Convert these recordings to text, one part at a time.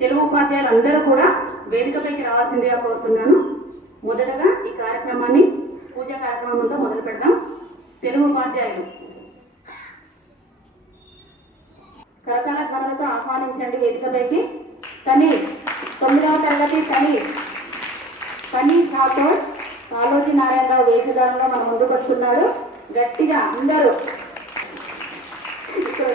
తెలుగు ఉపాధ్యాయులు అందరూ కూడా వేదికపైకి రావాల్సిందిగా కోరుతున్నాను. మొదటగా ఈ కార్యక్రమాన్ని పూజా కార్యక్రమంతో మొదలు పెడదాం. తెలుగు ఉపాధ్యాయులు. కరకాల ధ్వనులతో ఆహ్వానించండి వేదికపైకి. తని తొమ్మిదవ తరగతి తని పని ఠాకూర్ కాళోజీ నారాయణరావు వేషధారంలో మన ముందుకు వస్తున్నాడు గట్టిగా అందరూ. ఇక్కడ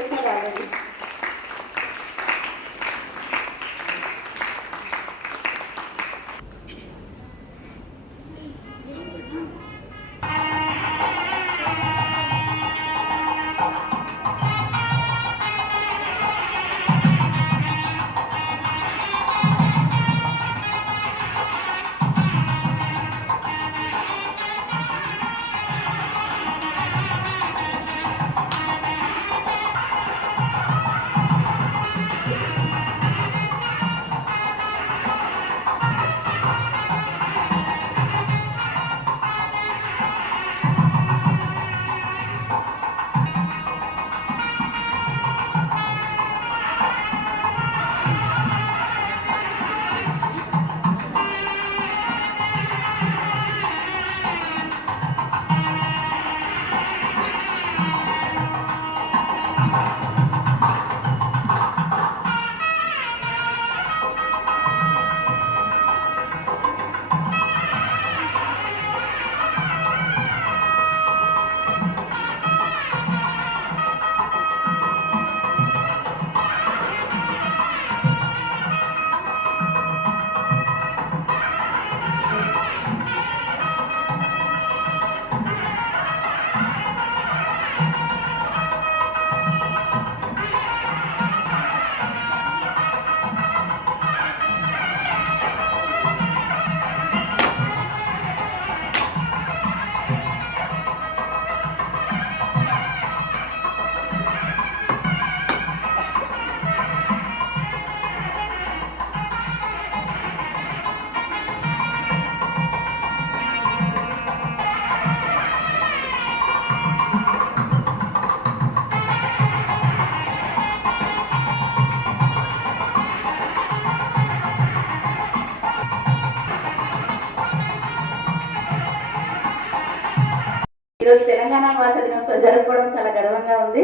తెలంగాణ భాష దినోత్సవం జరుపుకోవడం చాలా గర్వంగా ఉంది.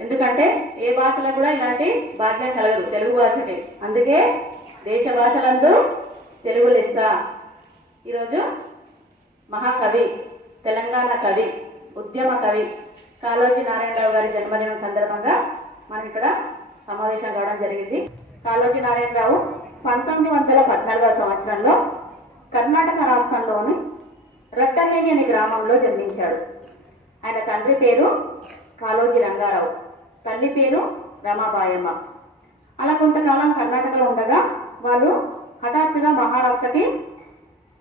ఎందుకంటే ఏ భాషలో కూడా ఇలాంటి భాగ్యం కలగదు. తెలుగు భాషకే. అందుకే దేశ భాషలందు తెలుగు లెస్స. ఈరోజు మహాకవి తెలంగాణ కవి ఉద్యమ కవి కాళోజీ నారాయణరావు గారి జన్మదినం సందర్భంగా మనం ఇక్కడ సమావేశం కావడం జరిగింది. కాళోజీ నారాయణరావు పంతొమ్మిది వందల పద్నాలుగవ సంవత్సరంలో కర్ణాటక రాష్ట్రంలోని రట్టన్నయ్య అనే గ్రామంలో జన్మించాడు. ఆయన తండ్రి పేరు కాళోజీ రంగారావు. తల్లి పేరు రమాబాయమ్మ. అలా కొంతకాలం కర్ణాటకలో ఉండగా వాళ్ళు హఠాత్తుగా మహారాష్ట్రకి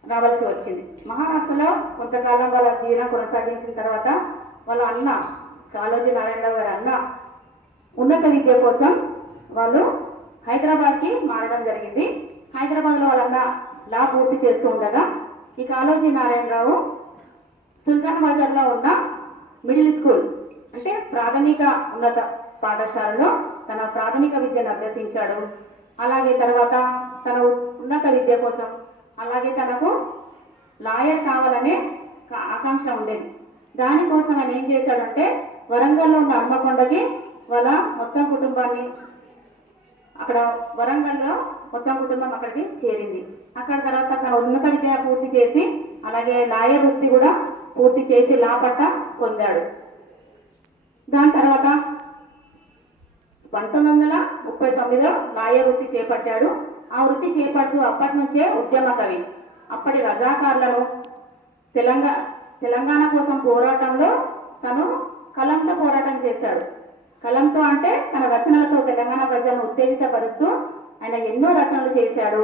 రావాల్సి వచ్చింది. మహారాష్ట్రలో కొంతకాలం వాళ్ళ జీవనం కొనసాగించిన తర్వాత వాళ్ళ అన్న కాళోజీ నారాయణరావు గారి అన్న ఉన్నత విద్య కోసం వాళ్ళు హైదరాబాద్కి మారడం జరిగింది. హైదరాబాద్లో వాళ్ళన్న లా పూర్తి చేస్తూ ఉండగా ఈ కాళోజీ నారాయణరావు సుల్తాన్ బజార్లో ఉన్న మిడిల్ స్కూల్ అంటే ప్రాథమిక ఉన్నత పాఠశాలలో తన ప్రాథమిక విద్యను అభ్యసించాడు. అలాగే తర్వాత తన ఉన్నత విద్య కోసం అలాగే తనకు లాయర్ కావాలనే కా- ఆకాంక్ష ఉండేది. దానికోసం ఆయన ఏం చేశాడంటే వరంగల్లో ఉన్న అమ్మకొండకి వాళ్ళ మొత్తం కుటుంబాన్ని అక్కడ వరంగల్లో మొత్తం కుటుంబం అక్కడికి చేరింది. అక్కడ తర్వాత తన ఉన్నత విద్య పూర్తి చేసి అలాగే లాయర్ వృత్తి కూడా పూర్తి చేసి లా పొందాడు. దాని తర్వాత పంతొమ్మిది వందల ముప్పై తొమ్మిదిలో లాయర్ వృత్తి చేపట్టాడు. ఆ వృత్తి చేపడుతూ అప్పటి నుంచే ఉద్యమ కవి అప్పటి రజాకారులను తెలంగాణ తెలంగాణ కోసం పోరాటంలో తను కలంతో పోరాటం చేశాడు. కలంతో అంటే తన రచనలతో తెలంగాణ ప్రజలను ఉత్తేజితపరుస్తూ ఆయన ఎన్నో రచనలు చేశాడు.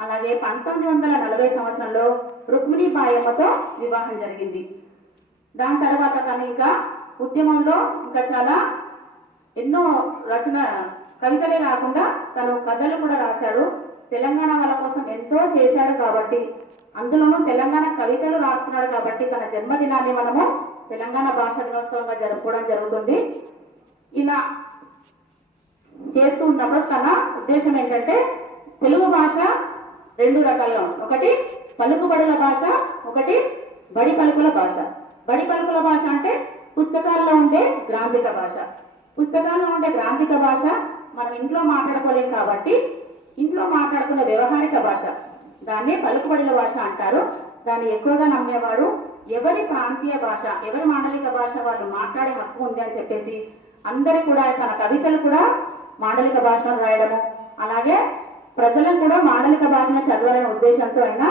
అలాగే పంతొమ్మిది వందల నలభై సంవత్సరంలో రుక్మిణి బాయమ్మతో వివాహం జరిగింది. దాని తర్వాత తను ఇంకా ఉద్యమంలో ఇంకా చాలా ఎన్నో రచన కవితలే కాకుండా తను కథలు కూడా రాశాడు. తెలంగాణ వాళ్ళ కోసం ఎంతో చేశాడు కాబట్టి అందులోనూ తెలంగాణ కవితలు రాస్తున్నాడు కాబట్టి తన జన్మదినాన్ని మనము తెలంగాణ భాషా దినోత్సవంగా జరుపుకోవడం జరుగుతుంది. ఇలా చేస్తూ ఉన్నప్పుడు తన ఉద్దేశం ఏంటంటే తెలుగు భాష రెండు రకాలుగా ఉంది. ఒకటి పలుకుబడుల భాష ఒకటి బడి పలుకుల భాష. బడి పలుకుల భాష అంటే పుస్తకాల్లో ఉండే గ్రాంధిక భాష. పుస్తకాల్లో ఉండే గ్రాంధిక భాష మనం ఇంట్లో మాట్లాడుకోలేం కాబట్టి ఇంట్లో మాట్లాడుకున్న వ్యవహారిక భాష. దాన్నే పలుకుబడిల భాష అంటారు. దాన్ని ఎక్కువగా నమ్మేవాడు ఎవరి ప్రాంతీయ భాష ఎవరి మాండలిక భాష వాళ్ళు మాట్లాడే హక్కు ఉంది అని చెప్పేసి అందరు కూడా తన కవితలు కూడా మాండలిక భాషను రాయడము. అలాగే ప్రజలను కూడా మాండలిక భాషను చదవాలనే ఉద్దేశంతో అయినా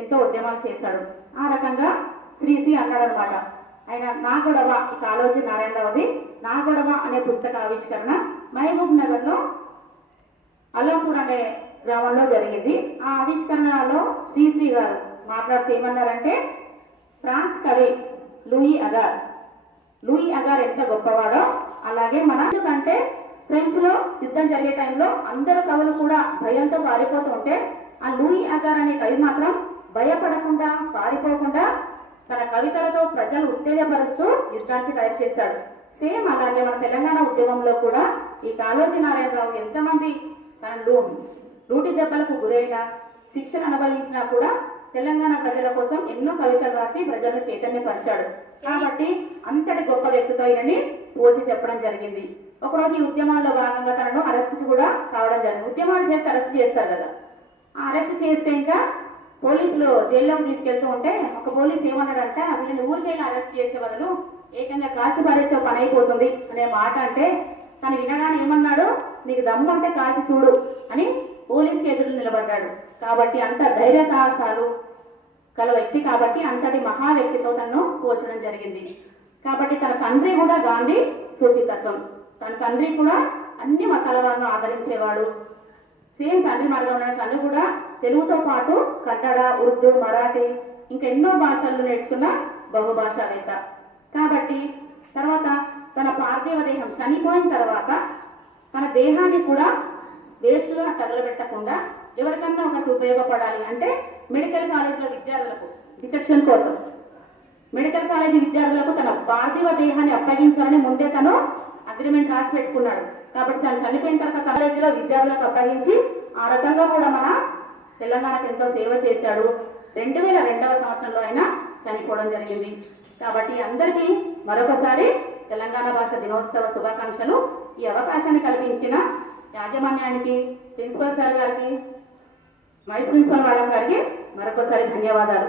ఎంతో ఉద్యమాలు చేశాడు. ఆ రకంగా శ్రీశ్రీ అన్నాడు అనమాట ఆయన నా గొడవ ఈ కాళోజీ నారాయణరావుది నా గొడవ అనే పుస్తక ఆవిష్కరణ మహబూబ్ నగర్లో అల్లంపూర్ అనే గ్రామంలో జరిగింది. ఆ ఆవిష్కరణలో శ్రీశ్రీ గారు మాట్లాడుతూ ఏమన్నారంటే ఫ్రాన్స్ కవి లూయి అగార్ లూయి అగార్ ఎంత గొప్పవాడో అలాగే మన ఎందుకంటే ఫ్రెంచ్లో యుద్ధం జరిగే టైంలో అందరు కవులు కూడా భయంతో పారిపోతూ ఉంటే ఆ లూయి అగార్ అనే కవి మాత్రం భయపడకుండా పారిపోకుండా తన కవితలతో ప్రజలు ఉత్తేజపరుస్తూ యుద్ధానికి తయారు చేశాడు. సేమ్ అలాగే మన తెలంగాణ ఉద్యమంలో కూడా ఈ కాళోజీ నారాయణరావు ఎంతమంది తన లూ లూటి దెబ్బలకు గురైన శిక్షణ అనుభవించినా కూడా తెలంగాణ ప్రజల కోసం ఎన్నో కవితలు రాసి ప్రజలను చైతన్యపరిచాడు. కాబట్టి అంతటి గొప్ప వ్యక్తితో ఈయనని పోల్చి చెప్పడం జరిగింది. ఒకరోజు ఈ ఉద్యమాల్లో భాగంగా తనను అరెస్ట్ కూడా కావడం జరిగింది. ఉద్యమాలు చేస్తే అరెస్ట్ చేస్తారు కదా. ఆ అరెస్ట్ చేస్తే ఇంకా పోలీసులు జైల్లోకి తీసుకెళ్తూ ఉంటే ఒక పోలీస్ ఏమన్నాడంటే వీళ్ళని ఊరికైనా అరెస్ట్ చేసే బదులు ఏకంగా కాల్చి పారేస్తే పని అయిపోతుంది అనే మాట అంటే తను వినగానే ఏమన్నాడు నీకు దమ్ము అంటే కాల్చి చూడు అని పోలీస్కి ఎదురు నిలబడ్డాడు. కాబట్టి అంత ధైర్య సాహసాలు గల వ్యక్తి కాబట్టి అంతటి మహా వ్యక్తితో తనను పోల్చడం జరిగింది. కాబట్టి తన తండ్రి కూడా గాంధీ సూఫితత్వం. తన తండ్రి కూడా అన్ని మతాల వాళ్ళను ఆదరించేవాడు. సేమ్ తండ్రి మార్గంలో తను కూడా తెలుగుతో పాటు కన్నడ ఉర్దూ మరాఠీ ఇంకా ఎన్నో భాషలు నేర్చుకున్న బహుభాషావేత్త. కాబట్టి తర్వాత తన పార్థివ దేహం చనిపోయిన తర్వాత తన దేహాన్ని కూడా వేస్ట్గా తగలబెట్టకుండా ఎవరికన్నా ఒకటి ఉపయోగపడాలి అంటే మెడికల్ కాలేజీలో విద్యార్థులకు డిసెప్షన్ కోసం. మెడికల్ కాలేజీ విద్యార్థులకు తన పార్థివ దేహాన్ని అప్పగించాలని ముందే తను అగ్రిమెంట్ రాసి పెట్టుకున్నాడు. కాబట్టి తను చనిపోయిన తర్వాత కాలేజీలో విద్యార్థులకు అప్పగించి ఆ రకంగా కూడా మన తెలంగాణకు ఎంతో సేవ చేశాడు. రెండు వేల రెండవ సంవత్సరంలో ఆయన చనిపోవడం జరిగింది. కాబట్టి అందరికీ మరొకసారి తెలంగాణ భాష దినోత్సవ శుభాకాంక్షలు. ఈ అవకాశాన్ని కల్పించిన యాజమాన్యానికి ప్రిన్సిపల్ సార్ గారికి వైస్ ప్రిన్సిపల్ మేడం గారికి మరొకసారి ధన్యవాదాలు.